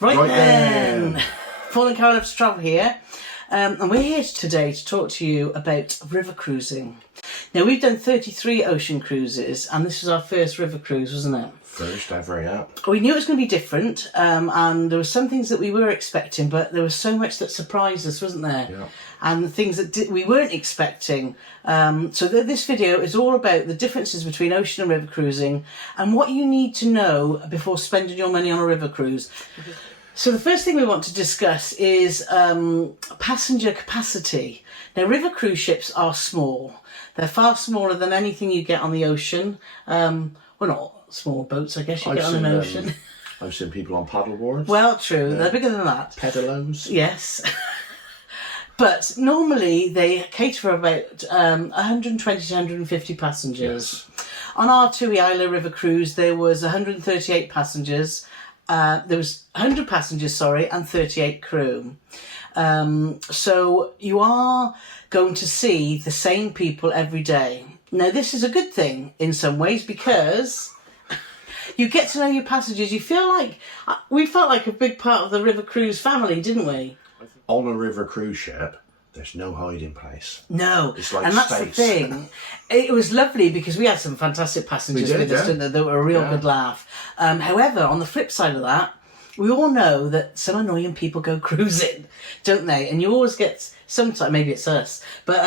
Right then. Paul and Carole Love to Travel here. And we're here today to talk to you about river cruising. Now, we've done 33 ocean cruises, and this was our first river cruise, wasn't it? First ever, yeah. We knew it was going to be different, and there were some things that we were expecting, but there was so much that surprised us, wasn't there? Yeah. And the things that we weren't expecting. So this video is all about the differences between ocean and river cruising and what you need to know before spending your money on a river cruise. So the first thing we want to discuss is passenger capacity. Now, river cruise ships are small. They're far smaller than anything you get on the ocean. Well, not small boats, I guess you get on an ocean. I've seen people on paddleboards. Well, true. They're bigger than that. Pedalos. Yes. But normally they cater for about 120 to 150 passengers. Yes. On our TUI Isla river cruise, there was 138 passengers. There was 100 passengers, and 38 crew. So you are going to see the same people every day. Now, this is a good thing in some ways because you get to know your passengers. You feel like we felt like a big part of the river cruise family, didn't we? On a river cruise ship, there's no hiding place. No, it's like and that's space. The thing. It was lovely because we had some fantastic passengers with us, didn't they? They were a real good laugh. However, on the flip side of that, we all know that some annoying people go cruising, don't they? And you always get, sometimes, maybe it's us, but...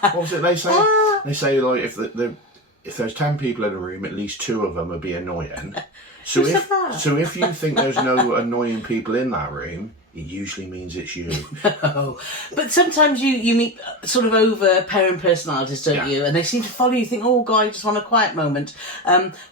What was it they say? They say, like, if there's 10 people in a room, at least 2 of them would be annoying. So if you think there's no annoying people in that room, it usually means it's you. No. But sometimes you meet sort of overpowering personalities, don't you? And they seem to follow you. Think, oh, God, I just want a quiet moment.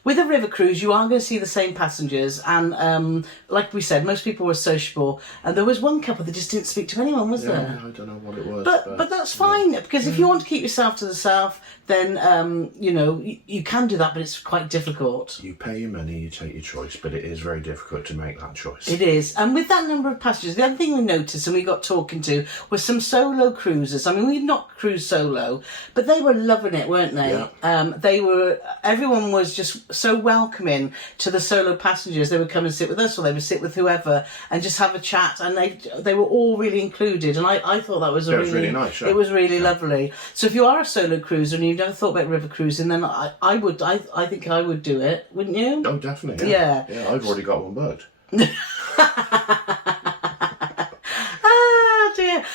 With a river cruise, you are going to see the same passengers. And like we said, most people were sociable. And there was one couple that just didn't speak to anyone, was there? I don't know what it was. But that's fine, because if you want to keep yourself to yourself, then, you can do that, but it's quite difficult. You pay your money, you take your choice, but it is very difficult to make that choice. It is. And with that number of passengers, the other thing we noticed and we got talking to was some solo cruisers. I mean, we've not cruised solo, but they were loving it, weren't they? Yeah. Everyone was just so welcoming to the solo passengers. They would come and sit with us, or they would sit with whoever and just have a chat, and they were all really included. And I thought that was really nice. Yeah. It was really lovely. So if you are a solo cruiser and you've never thought about river cruising, then I think I would do it, wouldn't you? Oh, definitely. Yeah. Yeah, I've already got one booked.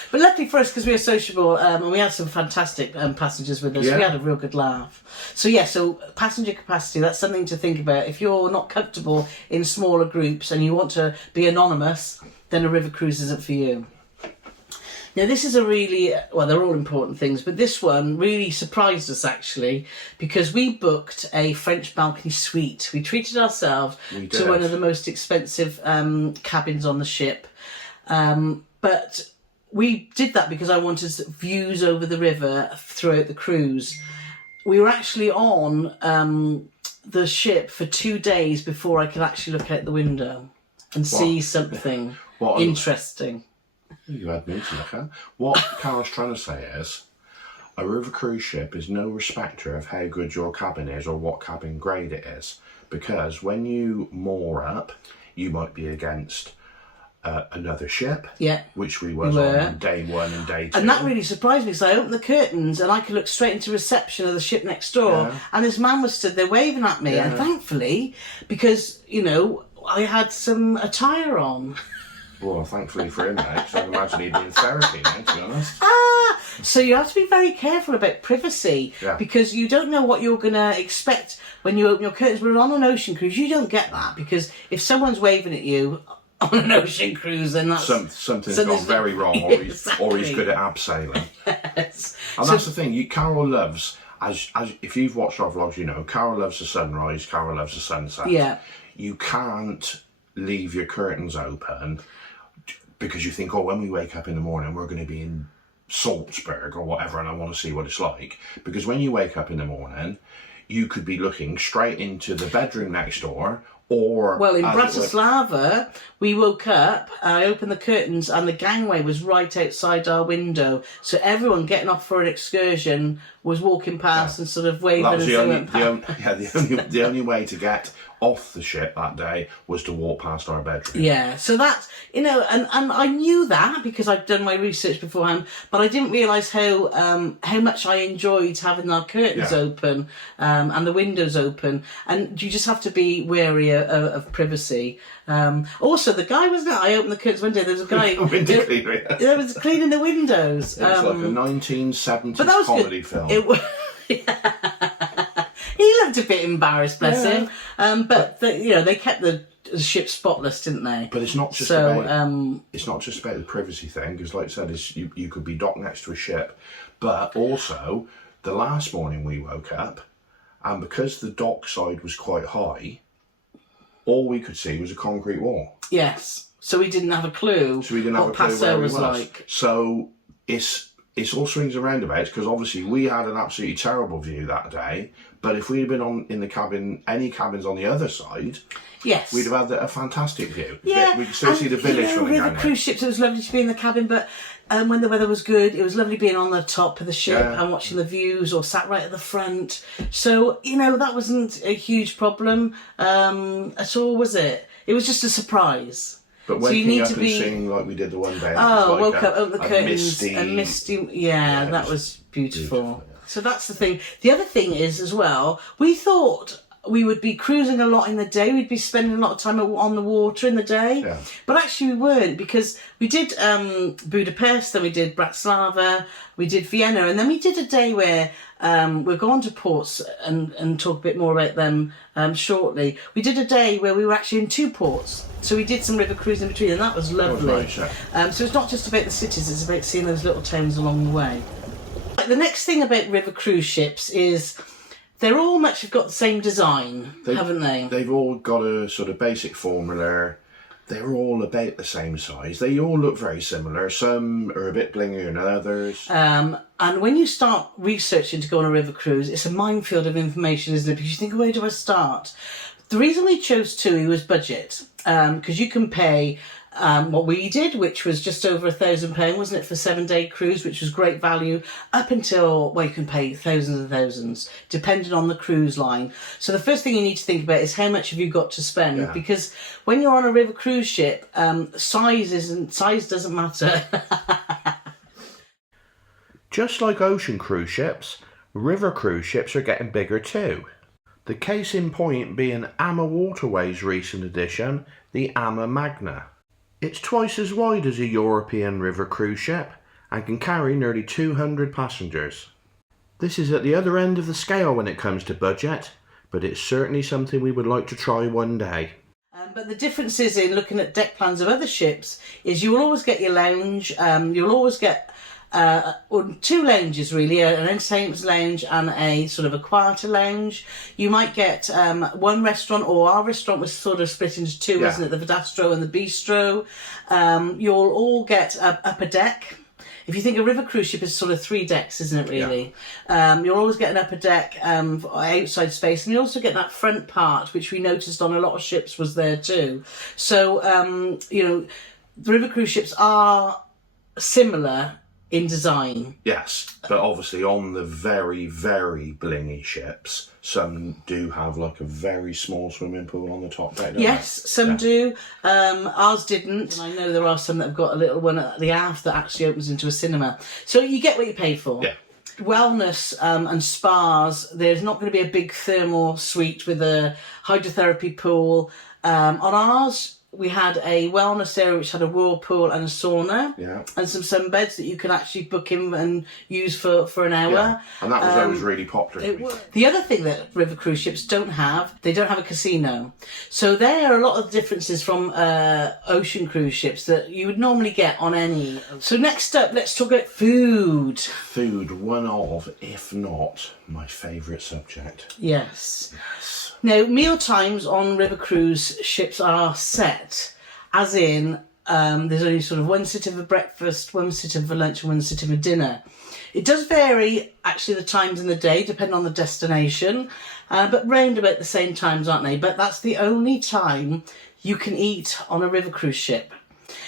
But luckily for us, because we were sociable and we had some fantastic passengers with us, we had a real good laugh. So passenger capacity, that's something to think about. If you're not comfortable in smaller groups and you want to be anonymous, then a river cruise isn't for you. Now, this is they're all important things, but this one really surprised us, actually, because we booked a French balcony suite. We treated ourselves to one of the most expensive cabins on the ship. But we did that because I wanted views over the river throughout the cruise. We were actually on the ship for 2 days before I could actually look out the window and see something interesting. You had me to look at. What Carole's trying to say is, a river cruise ship is no respecter of how good your cabin is or what cabin grade it is. Because when you moor up, you might be against another ship, which we were on day 1 and day 2. And that really surprised me, because I opened the curtains and I could look straight into reception of the ship next door, and this man was stood there waving at me, and thankfully, because, I had some attire on. Well, thankfully for him, mate, because I imagine he'd be in therapy now, to be honest. So you have to be very careful about privacy, because you don't know what you're going to expect when you open your curtains. We're on an ocean cruise, you don't get that, because if someone's waving at you on an ocean cruise, then that's... Something's gone very wrong, or he's good at abseiling. Yes. And that's the thing, Carole loves, as if you've watched our vlogs, Carole loves the sunrise, Carole loves the sunset. Yeah. You can't leave your curtains open because you think, when we wake up in the morning, we're going to be in Salzburg or whatever, and I want to see what it's like. Because when you wake up in the morning, you could be looking straight into the bedroom next door, or... Well, in Bratislava, we woke up, I opened the curtains, and the gangway was right outside our window. So everyone getting off for an excursion was walking past and sort of waving. That was the only way to get off the ship that day was to walk past our bedroom. Yeah, so that's, and I knew that because I'd done my research beforehand, but I didn't realise how much I enjoyed having our curtains open and the windows open, and you just have to be wary of privacy. Also, the guy, wasn't it? I opened the curtains one day, there was a guy Window cleaner. there was cleaning the windows. It was like a 1970s comedy film. He looked a bit embarrassed, bless him. But they kept the ship spotless, didn't they? But it's not just about it's not just about the privacy thing, because like I said, you could be docked next to a ship, but also the last morning we woke up, and because the dock side was quite high, all we could see was a concrete wall. Yes, so we didn't have a clue. What Passeau was like. So it's all swings and roundabouts, because obviously we had an absolutely terrible view that day. But if we'd have been in the cabin, any cabins on the other side, yes, we'd have had a fantastic view. Yeah, we could still see the village from the river cruise ships. It was lovely to be in the cabin, but when the weather was good, it was lovely being on the top of the ship and watching the views, or sat right at the front. So that wasn't a huge problem at all, was it? It was just a surprise. But waking up and seeing like we did the one day, woke up, opened the curtains, and misty. Yeah, that was beautiful. So that's the thing. The other thing is as well, we thought we would be cruising a lot in the day. We'd be spending a lot of time on the water in the day. Yeah. But actually we weren't, because we did Budapest, then we did Bratislava, we did Vienna, and then we did a day where we'll go on to ports and talk a bit more about them shortly. We did a day where we were actually in 2 ports. So we did some river cruise in between, and that was lovely. That was nice, yeah. So it's not just about the cities, it's about seeing those little towns along the way. The next thing about river cruise ships is they're all much have got the same design, haven't they? They've all got a sort of basic formula. They're all about the same size. They all look very similar. Some are a bit blingier than others. And when you start researching to go on a river cruise, it's a minefield of information, isn't it? Because you think, where do I start? The reason we chose TUI was budget, because you can pay what we did, which was just over £1,000, wasn't it, for a 7-day cruise, which was great value, up until, you can pay thousands and thousands, depending on the cruise line. So the first thing you need to think about is how much have you got to spend, because when you're on a river cruise ship, size doesn't matter. Just like ocean cruise ships, river cruise ships are getting bigger too. The case in point being Ama Waterways' recent edition, the Ama Magna. It's twice as wide as a European river cruise ship and can carry nearly 200 passengers. This is at the other end of the scale when it comes to budget, but it's certainly something we would like to try one day. But the differences in looking at deck plans of other ships is you will always get your lounge, you'll always get 2 lounges really, an entertainment lounge and a sort of a quieter lounge. You might get 1 restaurant, or our restaurant was sort of split into 2, isn't it? The Vedastro and the Bistro. You'll all get upper deck. If you think a river cruise ship is sort of 3 decks, isn't it really? You'll always get an upper deck outside space, and you also get that front part, which we noticed on a lot of ships was there too. So, the river cruise ships are similar in design. Yes, but obviously on the very, very blingy ships, some do have like a very small swimming pool on the top deck, don't yes, they? some do. Ours didn't. And I know there are some that have got a little one at the aft that actually opens into a cinema. So you get what you pay for. Yeah. Wellness and spas, there's not going to be a big thermal suite with a hydrotherapy pool. On ours, we had a wellness area which had a whirlpool and a sauna, and some sunbeds that you can actually book in and use for an hour. Yeah. And that was always really popular. The other thing that river cruise ships don't have, they don't have a casino. So there are a lot of differences from ocean cruise ships that you would normally get on any. So next up, let's talk about food. Food, one of, if not, my favourite subject. Yes. Now, meal times on river cruise ships are set, as in there's only sort of 1 sit for breakfast, 1 sit for lunch, and 1 sit for dinner. It does vary, actually, the times in the day, depending on the destination, but round about the same times, aren't they? But that's the only time you can eat on a river cruise ship.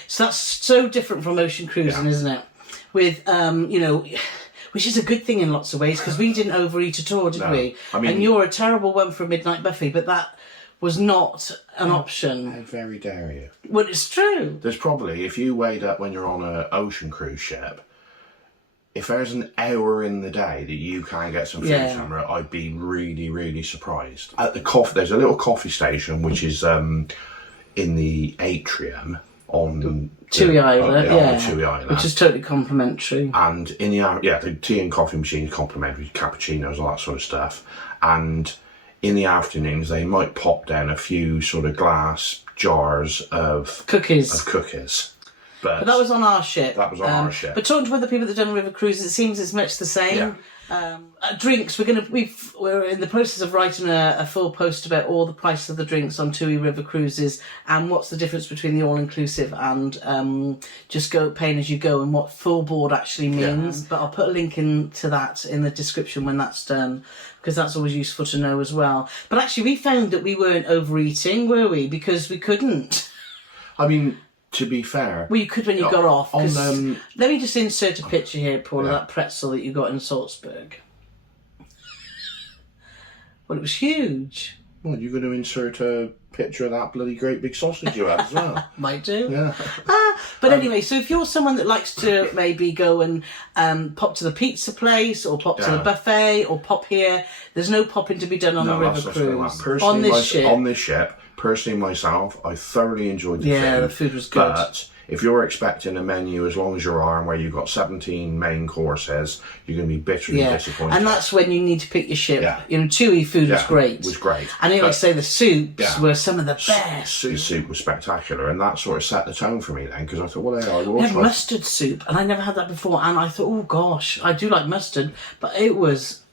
So that's so different from ocean cruising, isn't it? With, which is a good thing in lots of ways, because we didn't overeat at all, did we? I mean, and you're a terrible one for a midnight buffet, but that was not an option. How very dare you? Well, it's true. There's probably, if you weighed up when you're on an ocean cruise ship, if there's an hour in the day that you can't get some food somewhere, I'd be really, really surprised. At the there's a little coffee station which is in the atrium on TUI Isla, on TUI Isla, which is totally complimentary. And in the tea and coffee machine is complimentary, cappuccinos, all that sort of stuff. And in the afternoons, they might pop down a few sort of glass jars of cookies. But that was on our ship. That was on our ship. But talking to other people that have done river cruises, it seems it's much the same. Yeah. Drinks, we're in the process of writing a full post about all the prices of the drinks on TUI river cruises and what's the difference between the all-inclusive and just paying as you go and what full board actually means. But I'll put a link into that in the description when that's done, because that's always useful to know as well. But actually we found that we weren't overeating, were we? Because we couldn't. I mean, to be fair... Well, you could when you got off. Let me just insert a picture here, Paul, of that pretzel that you got in Salzburg. Well, it was huge. Well, you're going to insert a picture of that bloody great big sausage you had as well. Might do. Yeah. But anyway, so if you're someone that likes to maybe go and pop to the pizza place or pop to the buffet or pop here, there's no popping to be done on the river cruise. On this ship. Personally, myself, I thoroughly enjoyed the food. Yeah, the food was good. But if you're expecting a menu as long as your arm where you've got 17 main courses, you're going to be bitterly disappointed. And that's when you need to pick your ship. Yeah. You know, TUI food was great. Was great. And like I say, the soups were some of the best. The soup was spectacular, and that sort of set the tone for me then, because I thought, well, we had mustard soup, and I never had that before, and I thought, oh gosh, I do like mustard, but it was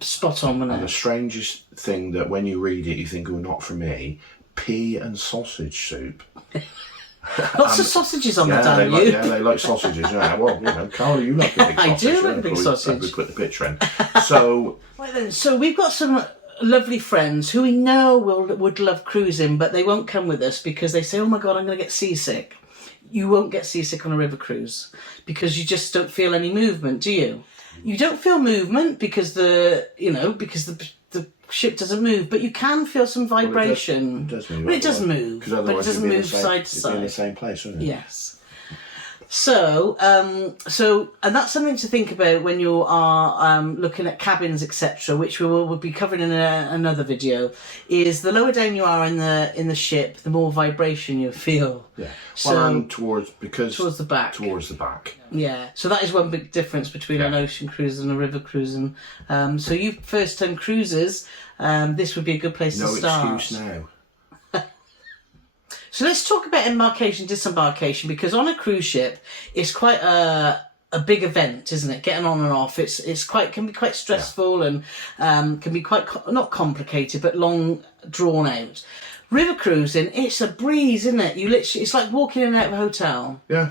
spot on, wasn't it? And the strangest thing that when you read it, you think, oh, not for me, pea and sausage soup. Lots of sausages on the Danube. They like sausages. Yeah, well, you know, Carole, you like a big sausage. I do like a big sausage. We put the picture in. So, right then, so we've got some lovely friends who we know would love cruising, but they won't come with us because they say, "Oh my God, I'm going to get seasick." You won't get seasick on a river cruise because you just don't feel any movement, do you? You don't feel movement because the ship doesn't move, but you can feel some vibration. It does move. But it does move. But it doesn't move side to side. It'd be in the same place, wouldn't it? Yes. So, and that's something to think about when you are looking at cabins, etc., which we'll be covering in another video. Is the lower down you are in the ship, the more vibration you feel. Yeah. Well, towards the back. Towards the back. Yeah. So that is one big difference between an ocean cruise and a river cruise. And so you first time cruisers, this would be a good place to start. No excuse now. So let's talk about embarkation, disembarkation, because on a cruise ship, it's quite a big event, isn't it? Getting on and off, can be quite stressful and can be quite not complicated, but long drawn out. River cruising, it's a breeze, isn't it? It's like walking in and out of a hotel. Yeah.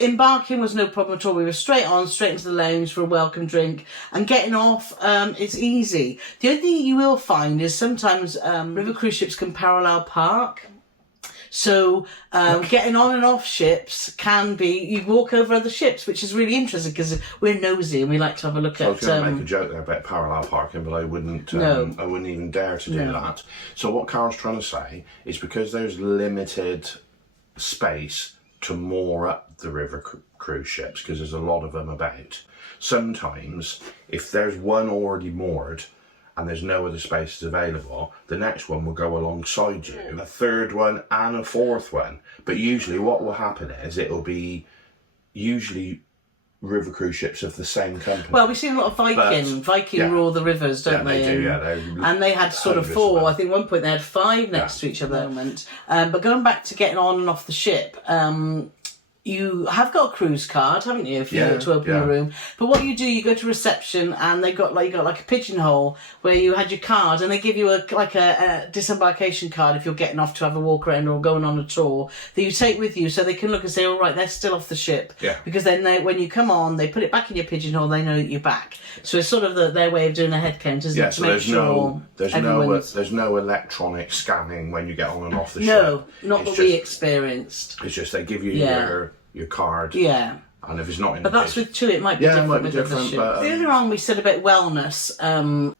Embarking was no problem at all. We were straight into the lounge for a welcome drink, and getting off, it's easy. The only thing you will find is sometimes river cruise ships can parallel park. So getting on and off ships can be, you walk over other ships, which is really interesting because we're nosy and we like to have a look at... I was going to make a joke there about parallel parking, but I wouldn't even dare to do that. So what Carole's trying to say is because there's limited space to moor up the river cruise ships, because there's a lot of them about, sometimes if there's one already moored and there's no other spaces available, the next one will go alongside you, a third one and a fourth one. But usually what will happen is it'll be usually river cruise ships of the same company. Well, we've seen a lot of Viking rule the rivers, don't they? They do, and they had sort of four. I think at one point they had five next to each other. But going back to getting on and off the ship, you have got a cruise card, haven't you, if you need to open a room? But what you do, you go to reception and you got like a pigeonhole where you had your card, and they give you a disembarkation card if you're getting off to have a walk around or going on a tour that you take with you, so they can look and say, all right, they're still off the ship. Yeah. Because then when you come on, they put it back in your pigeonhole, they know that you're back. So it's sort of their way of doing a head count, isn't it? So there's no electronic scanning when you get on and off the ship. No, not that we experienced. It's just they give you your card. Yeah. And if it's not in but the that's dish, with TUI, it might be different with other ships. but, the other one we said about wellness,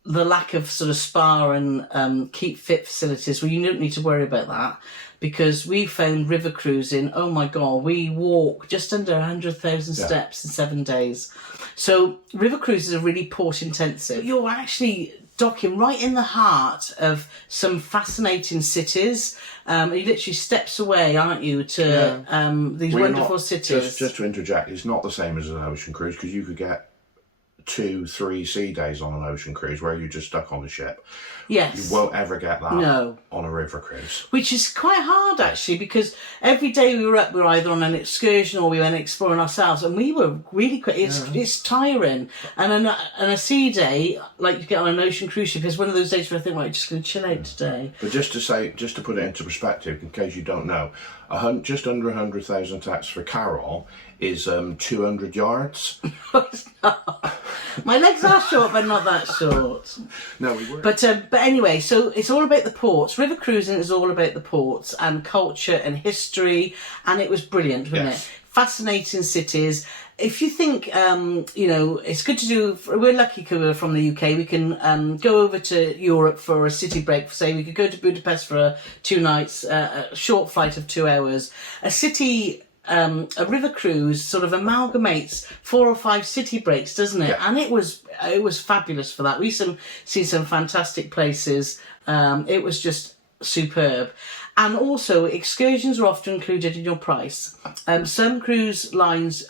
the lack of sort of spa and keep fit facilities, well, you don't need to worry about that, because we found river cruising, oh my God, we walk just under 100,000 steps in 7 days. So river cruises are really port intensive. You're actually docking right in the heart of some fascinating cities. You're literally steps away, aren't you, to these wonderful cities. Just to interject, it's not the same as an ocean cruise, because you could get 2-3 sea days on an ocean cruise where you're just stuck on the ship. Yes. You won't ever get that on a river cruise. Which is quite hard, actually, because every day we were up, we were either on an excursion or we went exploring ourselves, and we were really quick. It's tiring. And a sea day, like you get on an ocean cruise ship, is one of those days where I think, right, just going to chill out today. But just to put it into perspective, in case you don't know, just under 100,000 taps for Carole is 200 yards. It's not. My legs are short, but not that short. No, we were. But anyway, so it's all about the ports. River cruising is all about the ports and culture and history, and it was brilliant, wasn't it? Fascinating cities. If you think, it's good to do. We're lucky because we're from the UK. We can go over to Europe for a city break. Say we could go to Budapest for 2 nights, a short flight of 2 hours. A river cruise sort of amalgamates 4 or 5 city breaks, doesn't it? Yeah. And it was fabulous for that. We seen some fantastic places. It was just superb. And also, excursions are often included in your price. Some cruise lines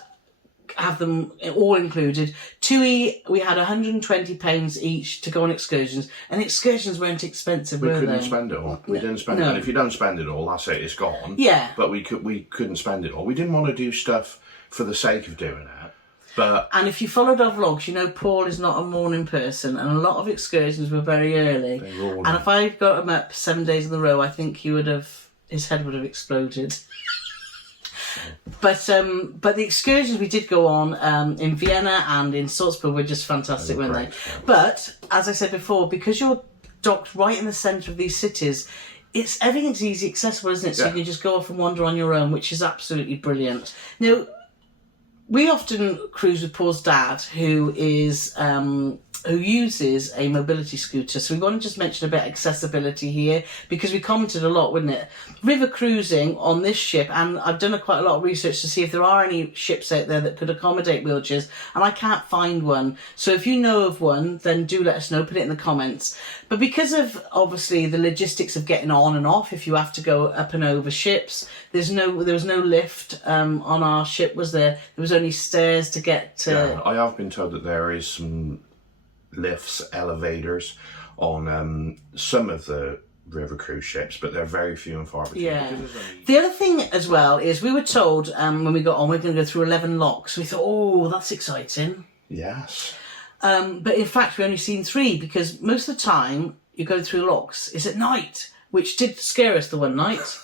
have them all included. TUI, we had £120 each to go on excursions, and excursions weren't expensive, we were couldn't they? spend it all. We didn't spend it. And if you don't spend it all, that's it, it's gone. Yeah. But we couldn't spend it all. We didn't want to do stuff for the sake of doing it. And if you followed our vlogs, you know Paul is not a morning person, and a lot of excursions were very early. They were all and if I got him up 7 days in a row, I think his head would have exploded. But the excursions we did go on in Vienna and in Salzburg were just fantastic, weren't they? But as I said before, because you're docked right in the centre of these cities, everything's easy accessible, isn't it? So you can just go off and wander on your own, which is absolutely brilliant. Now, we often cruise with Paul's dad, who uses a mobility scooter. So we want to just mention a bit of accessibility here, because we commented a lot, wouldn't it? River cruising on this ship, and I've done quite a lot of research to see if there are any ships out there that could accommodate wheelchairs, and I can't find one. So if you know of one, then do let us know, put it in the comments. But because of, obviously, the logistics of getting on and off, if you have to go up and over ships, there was no lift on our ship, was there? There was only stairs to get to... Yeah, I have been told that there is some lifts, elevators on some of the river cruise ships, but they're very few and far between. Yeah. The other thing as well is we were told when we got on, we're going to go through 11 locks. We thought, oh, that's exciting. Yes. But in fact, we only seen 3, because most of the time you go through locks is at night, which did scare us the one night.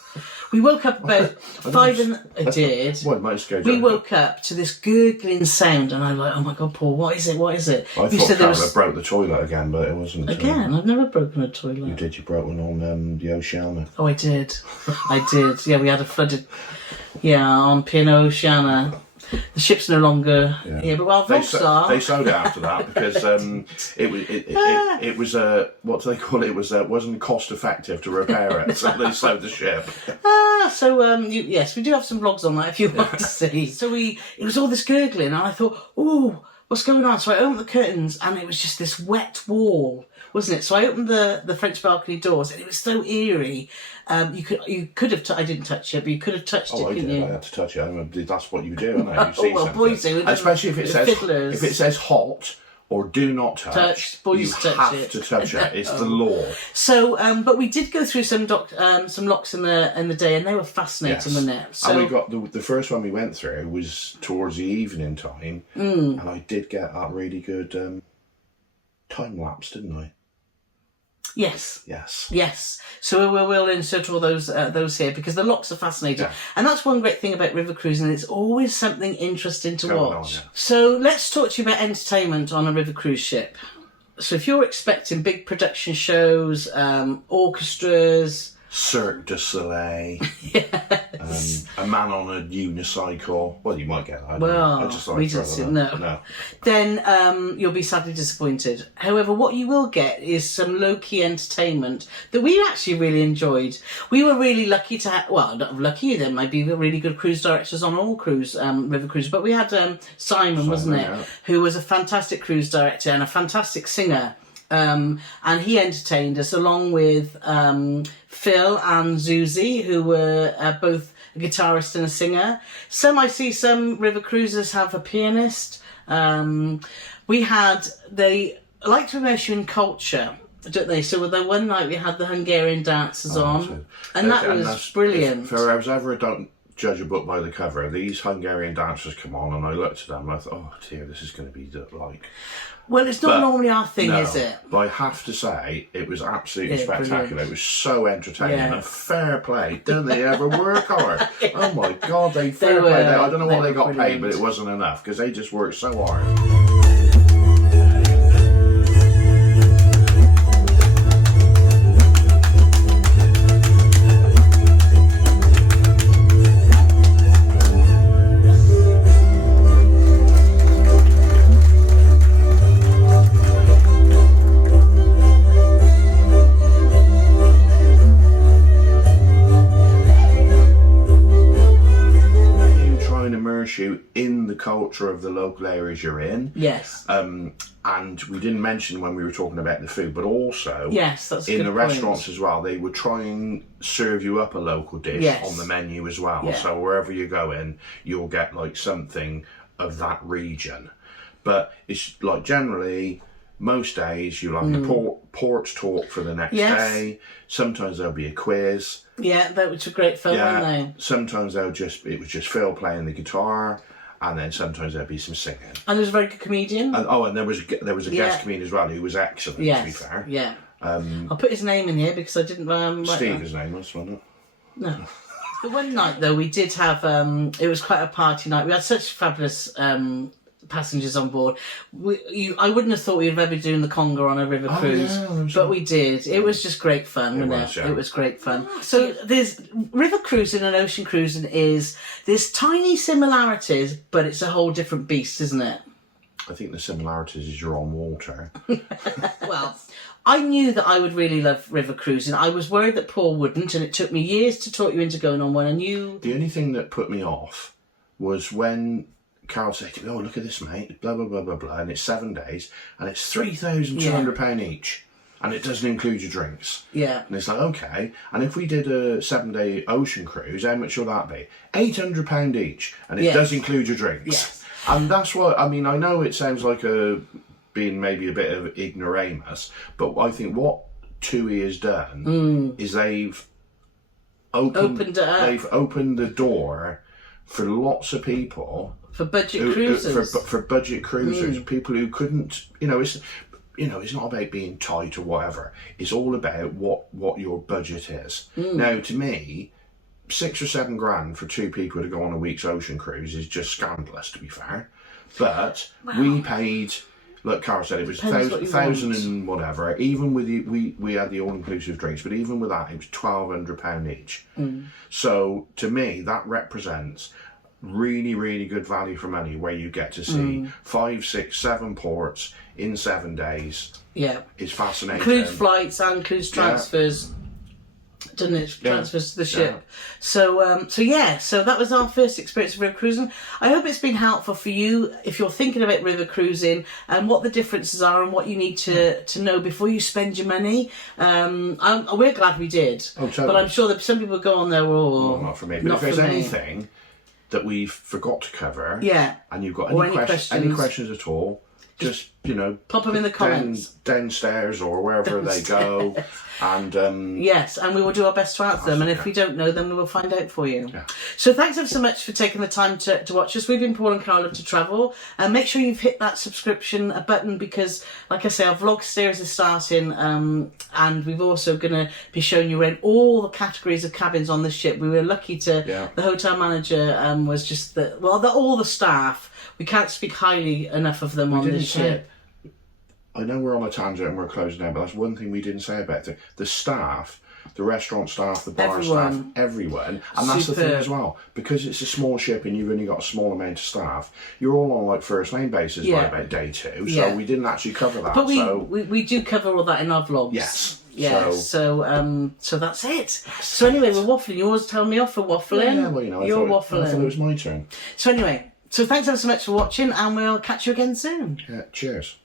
We woke up about 5 in the... It did. Well, it might scare We you. woke up to this gurgling sound, and I'm like, oh my God, Paul, what is it? What is it? I thought Carole had broke the toilet again, but it wasn't. Again? I've never broken a toilet. You did, you broke one on the Oceana. Oh, I did. I did. Yeah, we had a flooded... Yeah, on P&O Oceana. The ship's no longer here, but well, they Vlogstar... sold it after that because it was what do they call it? It wasn't cost effective to repair it, so they sold the ship. Yes, we do have some vlogs on that if you want to see. So it was all this gurgling, and I thought, oh, what's going on? So I opened the curtains, and it was just this wet wall, wasn't it? So I opened the French balcony doors, and it was so eerie. You could have. I didn't touch it, but you could have touched it. I did. You? I had to touch it. I mean, that's what you do, isn't it? You see well, something, boys do, especially if it says hot or do not touch. Boys you touch have it. to touch it. It's the law. So, but we did go through some locks in the day, and they were fascinating, Yes. weren't they? So, and we got the first one we went through was towards the evening time, and I did get that really good time lapse, didn't I? Yes. Yes. Yes. So we'll insert all those here, because the locks are fascinating. Yeah. And that's one great thing about river cruising. It's always something interesting to Going watch. on, yeah. So let's talk to you about entertainment on a river cruise ship. So if you're expecting big production shows, orchestras, Cirque du Soleil. Yes. A man on a unicycle. Well, you might get that. Well, I just like we just no. Then you'll be sadly disappointed. However, what you will get is some low-key entertainment that we actually really enjoyed. We were really lucky to have, well, not lucky, there might be really good cruise directors on all river cruises, but we had Simon, wasn't it, yeah. who was a fantastic cruise director and a fantastic singer. And he entertained us along with Phil and Zuzi, who were both a guitarist and a singer. I see some river cruises have a pianist. They like to immerse you in culture, don't they? So the one night we had the Hungarian dancers on, and that was brilliant. If I was ever don't judge a book by the cover, these Hungarian dancers come on, and I looked at them and I thought, oh dear, this is going to be like... Well, it's not normally our thing, no, is it? But I have to say, it was absolutely spectacular. Brilliant. It was so entertaining. Yeah. And fair play. Don't they ever work hard? Oh my God, they fair were, play. I don't know what they got brilliant. paid, but it wasn't enough because they just worked so hard. You in the culture of the local areas you're in. Yes. And we didn't mention when we were talking about the food, but also yes, that's a in good the point. restaurants as well, they would try and serve you up a local dish Yes. on the menu as well. Yeah. So wherever you go in, you'll get like something of that region. But it's like generally most days you'll have your ports talk for the next day. Sometimes there'll be a quiz. Yeah, that was a great fun, weren't they? Sometimes it was just Phil playing the guitar, and then sometimes there'd be some singing. And there was a very good comedian. And there was a guest comedian as well who was excellent. Yes. To be fair. Yeah. I'll put his name in here because I didn't. Steve, his name was, wasn't it? No. The one night though, we did have. It was quite a party night. We had such fabulous passengers on board. I wouldn't have thought we'd ever be doing the Conga on a river cruise, but we did. It was just great fun, wasn't it? Yeah. It was great fun. So there's river cruising and ocean cruising there's tiny similarities, but it's a whole different beast, isn't it? I think the similarities is you're on water. Well, I knew that I would really love river cruising. I was worried that Paul wouldn't, and it took me years to talk you into going on one. And The only thing that put me off was when Carole said to me, oh, look at this, mate, blah, blah, blah, blah, blah, and it's 7 days, and it's £3,200 each, and it doesn't include your drinks. Yeah. And it's like, okay, and if we did a 7-day ocean cruise, how much will that be? £800 each, and it does include your drinks. Yes. And that's what, I mean, I know it sounds like being maybe a bit of ignoramus, but I think what TUI has done is they've opened the door for lots of people. For budget cruisers. For budget cruisers, people who couldn't, it's not about being tight or whatever. It's all about what your budget is. Now, to me, $6 or $7 grand for 2 people to go on a week's ocean cruise is just scandalous, to be fair. But we paid, like Carole said, it was thousand and whatever. Even with we had the all-inclusive drinks, but even with that, it was £1,200 each. So to me, that represents really, really good value for money, where you get to see 5, 6, 7 ports in 7 days. Yeah, it's fascinating. Includes flights and includes transfers. Doesn't it? Transfers to the ship. So that was our first experience of river cruising. I hope it's been helpful for you if you're thinking about river cruising and what the differences are and what you need to know before you spend your money. We're glad we did. Oh, totally. But I'm sure that some people go on there. Not for me. But if there's anything that we forgot to cover, and you've got any questions at all, just pop them in the comments downstairs or wherever they go, and yes, and we will do our best to answer them. And if we don't know them, we will find out for you. So thanks ever so much for taking the time to watch us. We've been Paul and Carole to travel, and make sure you've hit that subscription button because, like I say, our vlog series is starting, and we've also going to be showing you around all the categories of cabins on the ship. We were lucky to the hotel manager was just all the staff. We can't speak highly enough of them on this ship. I know we're on a tangent and we're closing down, but that's one thing we didn't say about it. The staff the restaurant staff, the bar Everyone. staff, everyone. And that's the thing as well. Because it's a small ship and you've only got a small amount of staff, you're all on like first name basis by about day 2. So we didn't actually cover that. But we do cover all that in our vlogs. Yes. Yeah, so that's it. So anyway, we're waffling. You always tell me off for waffling. Yeah, well, you know, You're waffling. I thought it was my turn. So anyway, so thanks ever so much for watching, and we'll catch you again soon. Yeah, cheers.